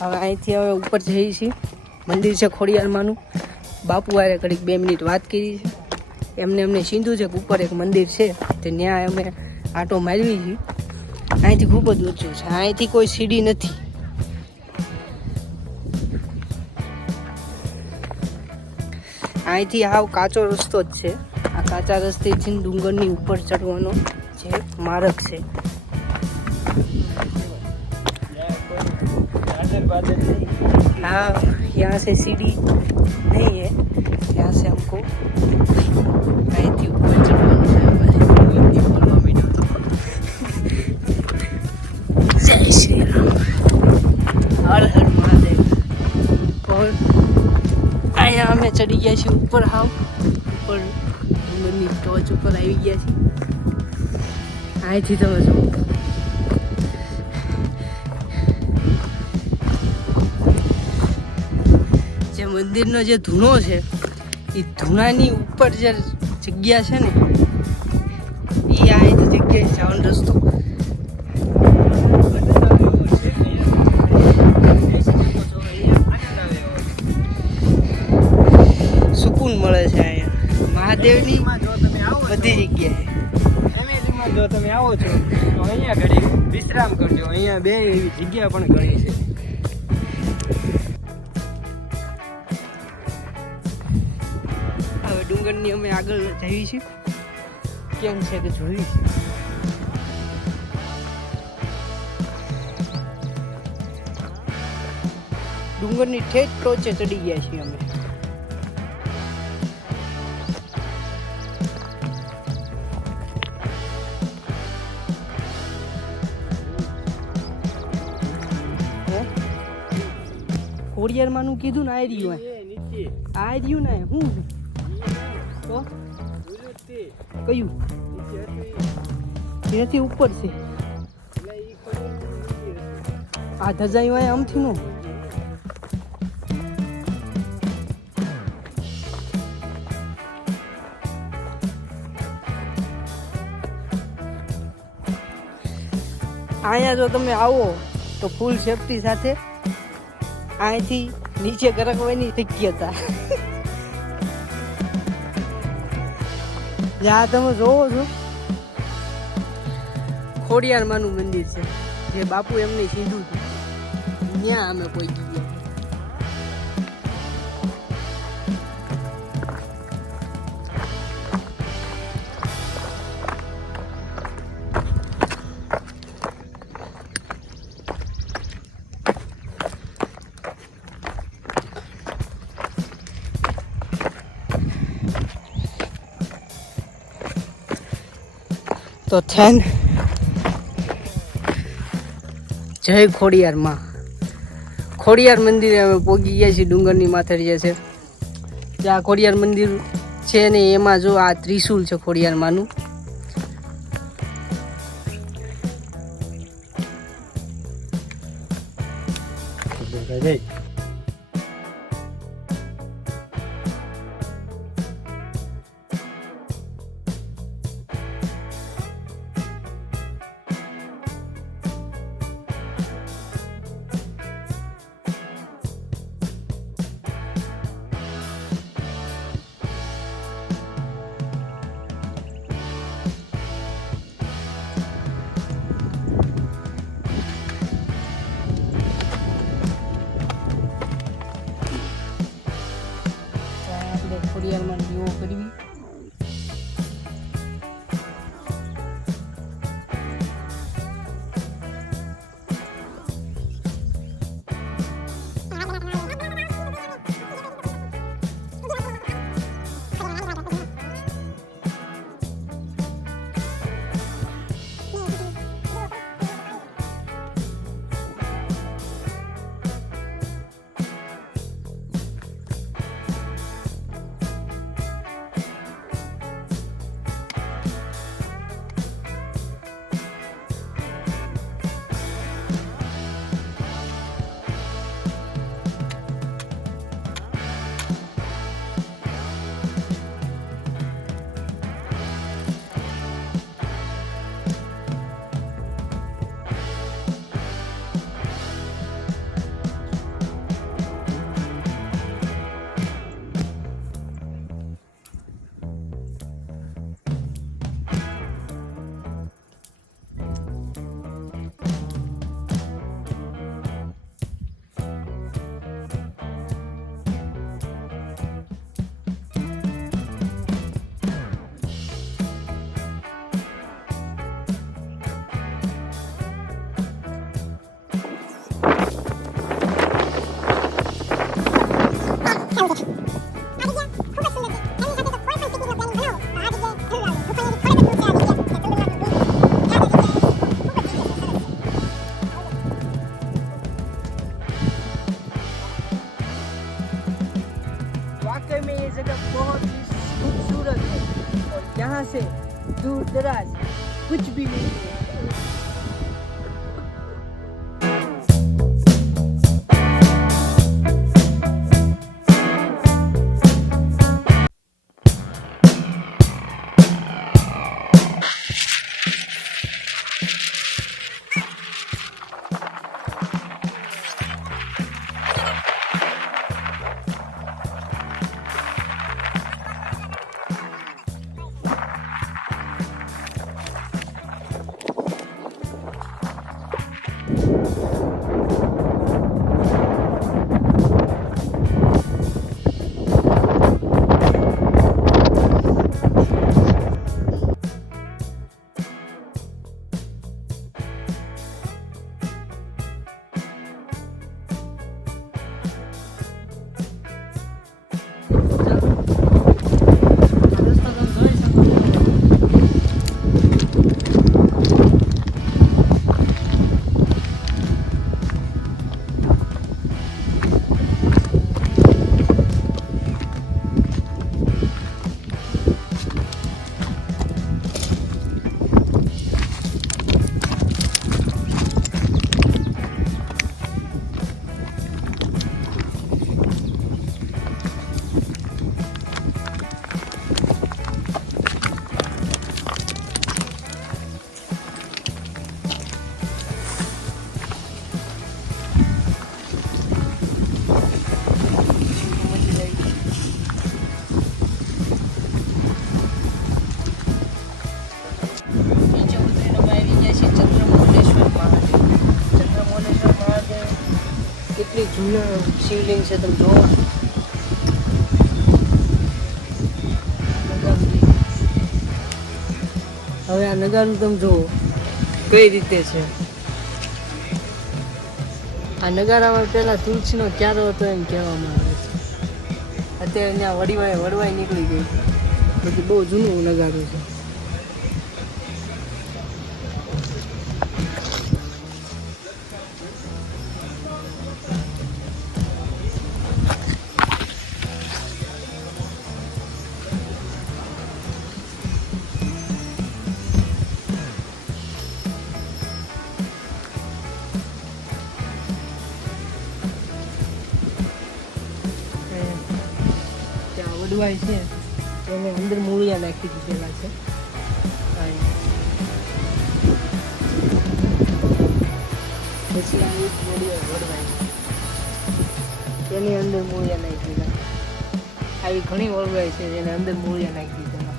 હવે અહીંથી હવે ઉપર જઈએ છીએ. મંદિર છે ખોડિયારમાંનું. બાપુ હારે ઘડીક 2 મિનિટ વાત કરી છે. એમને સીધું છે કે ઉપર એક મંદિર છે તે ત્યાં અમે આંટો મારવી છીએ. અહીંથી ખૂબ જ ઊંચું છે. અહીંથી કોઈ સીડી નથી. અહીંથી હાવ કાચો રસ્તો જ છે. આ કાચા રસ્તેથી ડુંગરની ઉપર ચડવાનો જે માર્ગ છે. हाँ, यहाँ से सीढ़ी नहीं है. यहाँ से हमको ऊपर चढ़वाना है. जय श्री राम, हर हर महादेव. और અહીંયા અમે ચડી ગયા છીએ ઉપર. હાવ ઉપર ડુંગરની ટોચ ઉપર આવી ગયા છીએ. અહીંથી તમે જુઓ જે મંદિરનો જે ધૂણો છે એ ધૂણાની ઉપર જે જગ્યા છે ને એ અહીંથી જગ્યાએ જવાનો રસ્તો. સુકૂન મળે છે અહીંયા મહાદેવની બધી જગ્યાએ. ફેમિલીમાં જો તમે આવો છો તો અહીંયા ઘડી વિશ્રામ કરજો. અહીંયા બે એવી જગ્યા પણ ઘણી છે. હવે ડુંગરની અમે આગળ જઈએ છીએ. કેમ છે કે જોઈ છે. ડુંગરની ઠેઠ ટોચે ચડી ગયા છીએ અમે. ખોડિયારમાંનું કીધું ને આ રહ્યું ને હું તો કયું એનાથી ઉપર છે. આ ધજાઈ હોય આમથી નો. અહીંયા જો તમે આવો તો ફૂલ સેફટી સાથે. અહીંથી નીચે ગરકવાની શક્યતા. જ્યાં તમે જોવો છો ખોડિયારમાંનું મંદિર છે જે બાપુ એમને સીધું છે. ત્યાં અમે પહોંચી ગયા. તો થેન જય ખોડિયારમાં. ખોડિયાર મંદિરે અમે પહોંચી ગયા છીએ. ડુંગરની માથે જે છે જ્યાં ખોડિયાર મંદિર છે ને એમાં જો આ ત્રિશુલ છે ખોડિયારમાંનું. बहुत ही खूबसूरत है और यहाँ से दूर दराज कुछ भी नहीं है। કેટલી જૂના શિવલિંગ છે તમે જોવો. હવે આ નગારું તમે જુઓ કઈ રીતે છે. આ નગારામાં પેલા તુલસીનો ક્યારો હતો એમ કહેવામાં આવે છે. અત્યારે ત્યાં વડવાઈ નીકળી ગઈ. પછી બહુ જૂનું નગારું છે. વડવાઈ છે એને અંદર મૂળિયા નાખી દીધેલા છે. પછી આ એક વડવાઈ એની અંદર મૂળિયા નાખી દીધા. આવી ઘણી વડવાઈ છે જેને અંદર મૂળિયા નાખી દીધેલા.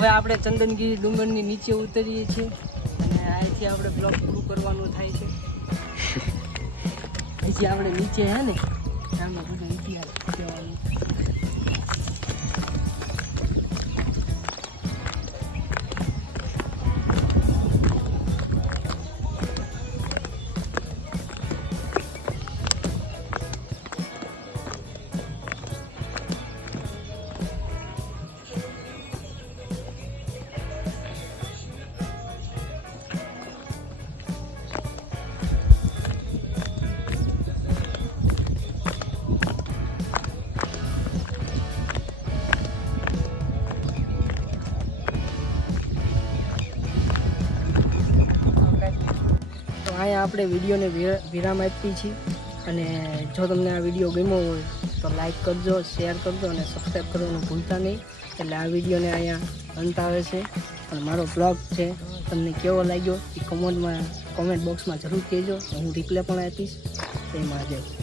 હવે આપણે ચંદનગીરી ડુંગરની નીચે ઉતરીએ છીએ અને અહીંથી આપણે બ્લોક પૂરું કરવાનું થાય છે. પછી આપણે નીચે હે ને આમાં બધો ઇતિહાસ કહેવાનો. અહીંયા આપણે વિડીયોને વિરામ આપીએ છીએ અને જો તમને આ વિડીયો ગમ્યો હોય તો લાઈક કરજો, શેર કરજો અને સબસ્ક્રાઈબ કરવાનું ભૂલતા નહીં. એટલે આ વિડીયોને અહીંયા અંત આવે છે. અને મારો બ્લોગ છે તમને કેવો લાગ્યો એ કોમેન્ટ બોક્સમાં જરૂર કહેજો. હું રિપ્લાય પણ આપીશ. જય મહાદેવ.